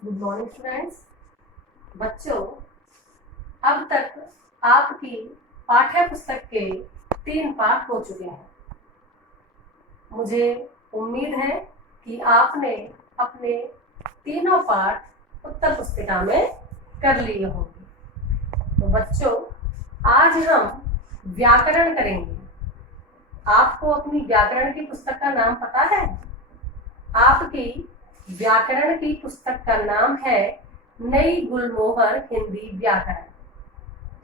Good morning students. बच्चों, अब तक आपकी पाठ्य पुस्तक के 3 पाठ हो चुके हैं। मुझे उम्मीद है कि आपने अपने तीनों पाठ उत्तर पुस्तिका में कर लिए होंगे। तो बच्चों, आज हम व्याकरण करेंगे। आपको अपनी व्याकरण की पुस्तक का नाम पता है? आपकी व्याकरण की पुस्तक का नाम है नई गुलमोहर हिंदी व्याकरण।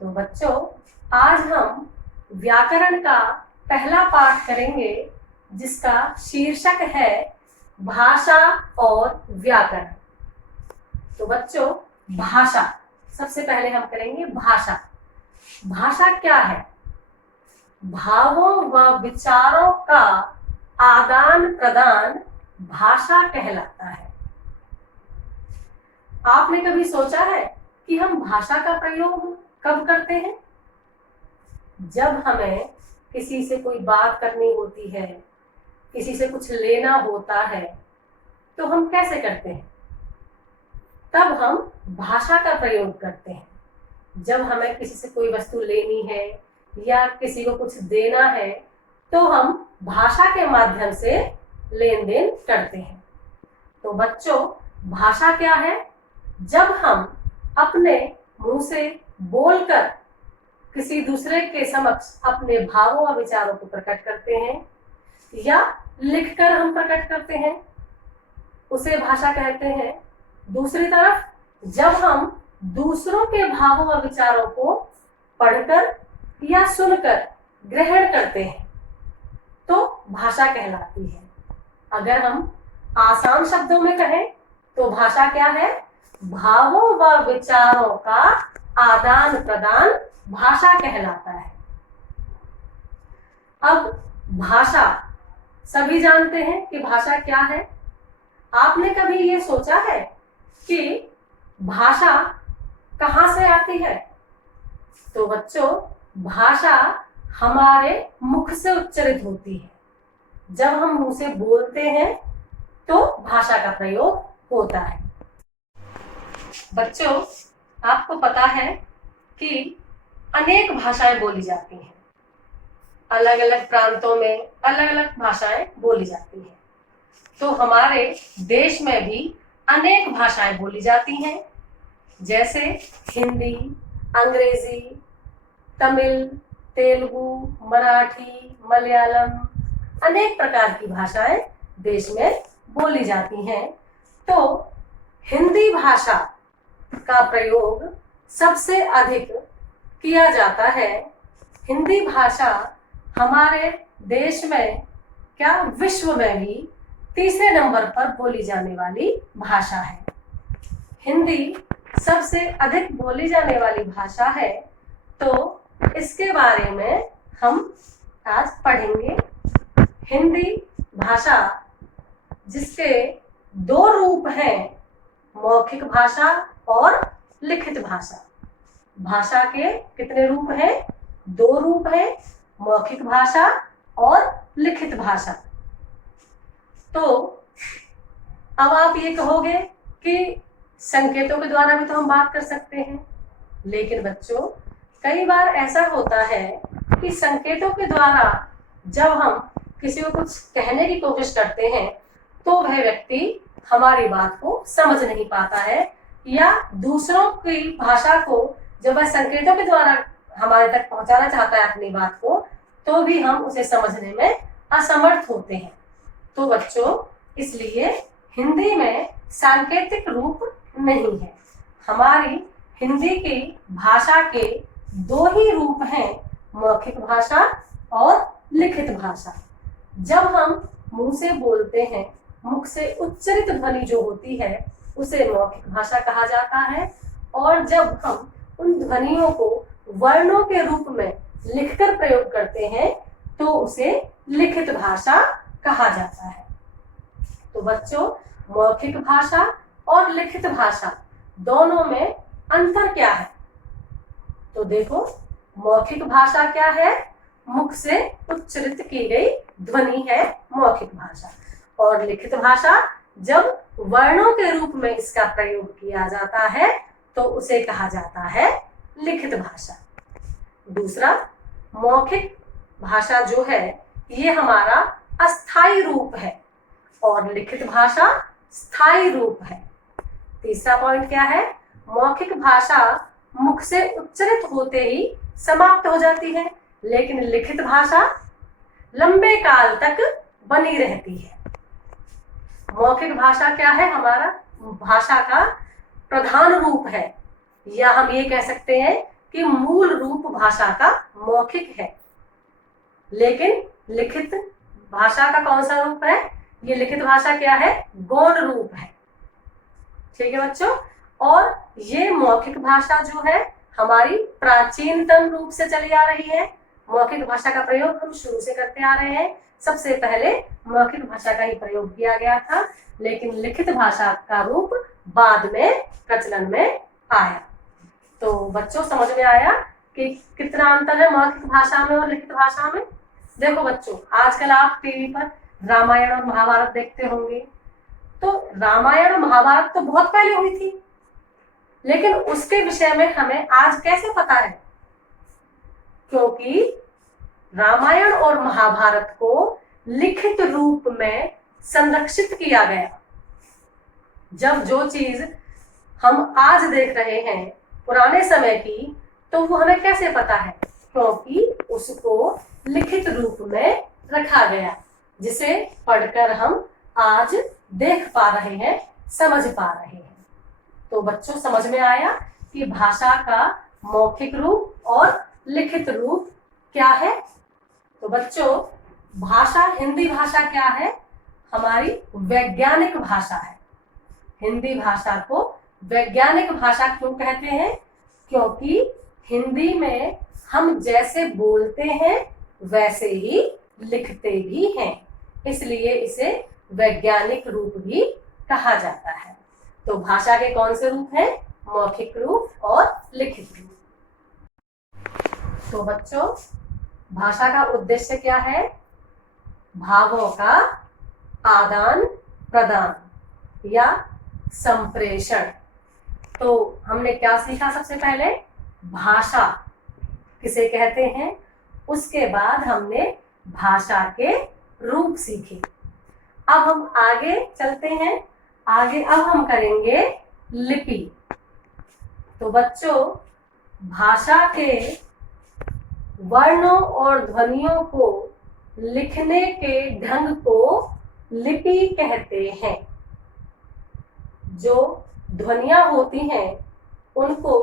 तो बच्चों, आज हम व्याकरण का पहला पाठ करेंगे जिसका शीर्षक है भाषा और व्याकरण। तो बच्चों, भाषा सबसे पहले हम करेंगे। भाषा भाषा क्या है? भावों व विचारों का आदान प्रदान भाषा कहलाता है। आपने कभी सोचा है कि हम भाषा का प्रयोग कब करते हैं? जब हमें किसी से कोई बात करनी होती है, किसी से कुछ लेना होता है, तो हम कैसे करते हैं? तब हम भाषा का प्रयोग करते हैं। जब हमें किसी से कोई वस्तु लेनी है या किसी को कुछ देना है, तो हम भाषा के माध्यम से लेन देन करते हैं। तो बच्चों, भाषा क्या है? जब हम अपने मुंह से बोलकर किसी दूसरे के समक्ष अपने भावों और विचारों को प्रकट करते हैं या लिखकर हम प्रकट करते हैं, उसे भाषा कहते हैं। दूसरी तरफ, जब हम दूसरों के भावों और विचारों को पढ़कर या सुनकर ग्रहण करते हैं, तो भाषा कहलाती है। अगर हम आसान शब्दों में कहें तो भाषा क्या है? भावों व विचारों का आदान प्रदान भाषा कहलाता है। अब भाषा, सभी जानते हैं कि भाषा क्या है। आपने कभी ये सोचा है कि भाषा कहाँ से आती है? तो बच्चों, भाषा हमारे मुख से उच्चारित होती है। जब हम मुंह से बोलते हैं तो भाषा का प्रयोग होता है। बच्चों, आपको पता है कि अनेक भाषाएं बोली जाती हैं। अलग अलग प्रांतों में अलग अलग भाषाएं बोली जाती हैं। तो हमारे देश में भी अनेक भाषाएं बोली जाती हैं, जैसे हिंदी, अंग्रेजी, तमिल, तेलुगु, मराठी, मलयालम, अनेक प्रकार की भाषाएं देश में बोली जाती हैं। तो हिंदी भाषा का प्रयोग सबसे अधिक किया जाता है। हिंदी भाषा हमारे देश में क्या, विश्व में भी तीसरे नंबर पर बोली जाने वाली भाषा है। हिंदी सबसे अधिक बोली जाने वाली भाषा है, तो इसके बारे में हम आज पढ़ेंगे। हिंदी भाषा जिसके 2 रूप हैं, मौखिक भाषा और लिखित भाषा। भाषा के कितने रूप हैं? 2 रूप हैं, मौखिक भाषा और लिखित भाषा। तो अब आप ये कहोगे कि संकेतों के द्वारा भी तो हम बात कर सकते हैं, लेकिन बच्चों, कई बार ऐसा होता है कि संकेतों के द्वारा जब हम किसी को कुछ कहने की कोशिश करते हैं तो वह व्यक्ति हमारी बात को समझ नहीं पाता है, या दूसरों की भाषा को जब वह संकेतों के द्वारा हमारे तक पहुंचाना चाहता है अपनी बात को, तो भी हम उसे समझने में असमर्थ होते हैं। तो बच्चों, इसलिए हिंदी में सांकेतिक रूप नहीं है। हमारी हिंदी की भाषा के 2 ही रूप हैं, मौखिक भाषा और लिखित भाषा। जब हम मुंह से बोलते हैं, मुख से उच्चारित ध्वनि जो होती है उसे मौखिक भाषा कहा जाता है, और जब हम उन ध्वनियों को वर्णों के रूप में लिखकर प्रयोग करते हैं तो उसे लिखित भाषा कहा जाता है। तो बच्चों, मौखिक भाषा और लिखित भाषा दोनों में अंतर क्या है? तो देखो, मौखिक भाषा क्या है? मुख से उच्चारित की गई ध्वनि है मौखिक भाषा। और लिखित भाषा जब वर्णों के रूप में इसका प्रयोग किया जाता है तो उसे कहा जाता है लिखित भाषा। दूसरा, मौखिक भाषा जो है ये हमारा अस्थाई रूप है और लिखित भाषा स्थायी रूप है। तीसरा पॉइंट क्या है? मौखिक भाषा मुख से उच्चारित होते ही समाप्त हो जाती है, लेकिन लिखित भाषा लंबे काल तक बनी रहती है। मौखिक भाषा क्या है? हमारा भाषा का प्रधान रूप है, या हम ये कह सकते हैं कि मूल रूप भाषा का मौखिक है। लेकिन लिखित भाषा का कौन सा रूप है? ये लिखित भाषा क्या है? गौण रूप है। ठीक है बच्चों। और ये मौखिक भाषा जो है हमारी प्राचीनतम रूप से चली आ रही है। मौखिक भाषा का प्रयोग हम शुरू से करते आ रहे हैं। सबसे पहले मौखिक भाषा का ही प्रयोग किया गया था, लेकिन लिखित भाषा का रूप बाद में प्रचलन में आया। तो बच्चों समझ में आया कि कितना अंतर है मौखिक भाषा में और लिखित भाषा में? देखो बच्चों, आजकल आप टीवी पर रामायण और महाभारत देखते होंगे। तो रामायण और महाभारत तो बहुत पहले हुई थी, लेकिन उसके विषय में हमें आज कैसे पता है? क्योंकि रामायण और महाभारत को लिखित रूप में संरक्षित किया गया। जब जो चीज हम आज देख रहे हैं पुराने समय की, तो वो हमें कैसे पता है? क्योंकि उसको लिखित रूप में रखा गया, जिसे पढ़कर हम आज देख पा रहे हैं, समझ पा रहे हैं। तो बच्चों समझ में आया कि भाषा का मौखिक रूप और लिखित रूप क्या है? तो बच्चों, भाषा, हिंदी भाषा क्या है? हमारी वैज्ञानिक भाषा है। हिंदी भाषा को वैज्ञानिक भाषा क्यों कहते हैं? क्योंकि हिंदी में हम जैसे बोलते हैं वैसे ही लिखते भी हैं, इसलिए इसे वैज्ञानिक रूप भी कहा जाता है। तो भाषा के कौन से रूप हैं? मौखिक रूप और लिखित रूप। तो बच्चों, भाषा का उद्देश्य क्या है? भावों का आदान प्रदान या संप्रेषण। तो हमने क्या सीखा? सबसे पहले भाषा किसे कहते हैं, उसके बाद हमने भाषा के रूप सीखे। अब हम आगे चलते हैं। आगे अब हम करेंगे लिपि। तो बच्चों, भाषा के वर्णों और ध्वनियों को लिखने के ढंग को लिपि कहते हैं। जो ध्वनियां होती हैं उनको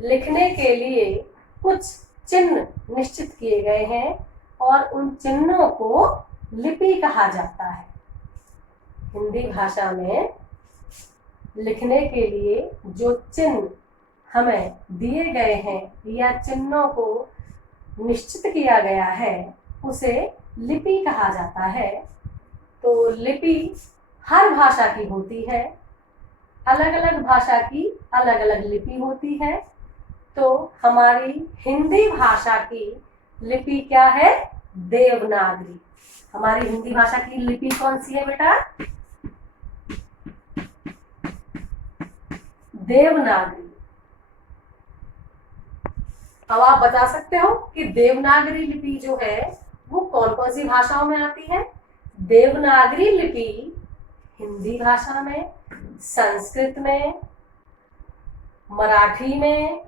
लिखने के लिए कुछ चिन्ह निश्चित किए गए हैं और उन चिन्हों को लिपि कहा जाता है। हिंदी भाषा में लिखने के लिए जो चिन्ह हमें दिए गए हैं या चिन्हों को निश्चित किया गया है उसे लिपि कहा जाता है। तो लिपि हर भाषा की होती है, अलग अलग भाषा की अलग अलग लिपि होती है। तो हमारी हिंदी भाषा की लिपि क्या है? देवनागरी। हमारी हिंदी भाषा की लिपि कौन सी है बेटा? देवनागरी। अब आप बता सकते हो कि देवनागरी लिपि जो है वो कौन कौन सी भाषाओं में आती है? देवनागरी लिपि हिंदी भाषा में, संस्कृत में, मराठी में,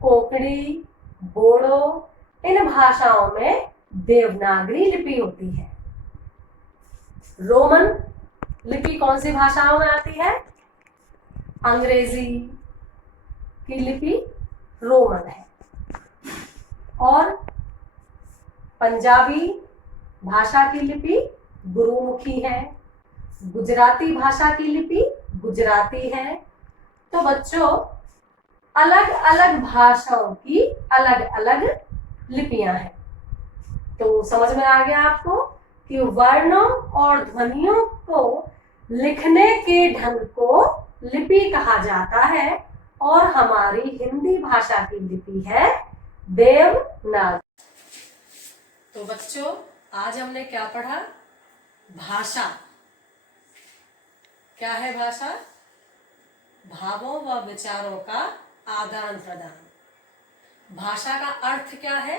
कोंकणी, बोडो, इन भाषाओं में देवनागरी लिपि होती है। रोमन लिपि कौन सी भाषाओं में आती है? अंग्रेजी की लिपि रोमन है। और पंजाबी भाषा की लिपि गुरुमुखी है। गुजराती भाषा की लिपि गुजराती है। तो बच्चों, अलग अलग भाषाओं की अलग अलग लिपियां हैं। तो समझ में आ गया आपको कि वर्णों और ध्वनियों को लिखने के ढंग को लिपि कहा जाता है और हमारी हिंदी भाषा की लिपि है देवनागरी। तो बच्चों, आज हमने क्या पढ़ा? भाषा। क्या है भाषा? भावों व विचारों का आदान प्रदान। भाषा का अर्थ क्या है?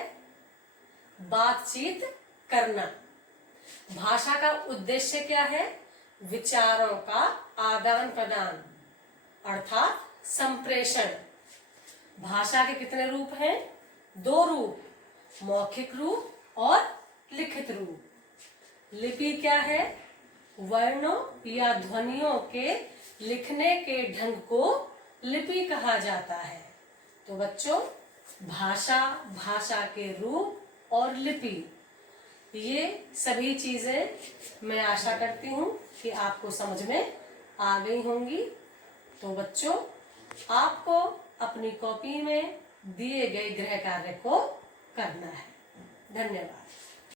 बातचीत करना। भाषा का उद्देश्य क्या है? विचारों का आदान प्रदान अर्थात संप्रेषण। भाषा के कितने रूप हैं? 2 रूप, मौखिक रूप और लिखित रूप। लिपि क्या है? वर्णों या ध्वनियों के लिखने के ढंग को लिपि कहा जाता है। तो बच्चों, भाषा, भाषा के रूप और लिपि, ये सभी चीजें मैं आशा करती हूँ कि आपको समझ में आ गई होंगी। तो बच्चों, आपको अपनी कॉपी में दिए गए गृह कार्य को करना है। धन्यवाद।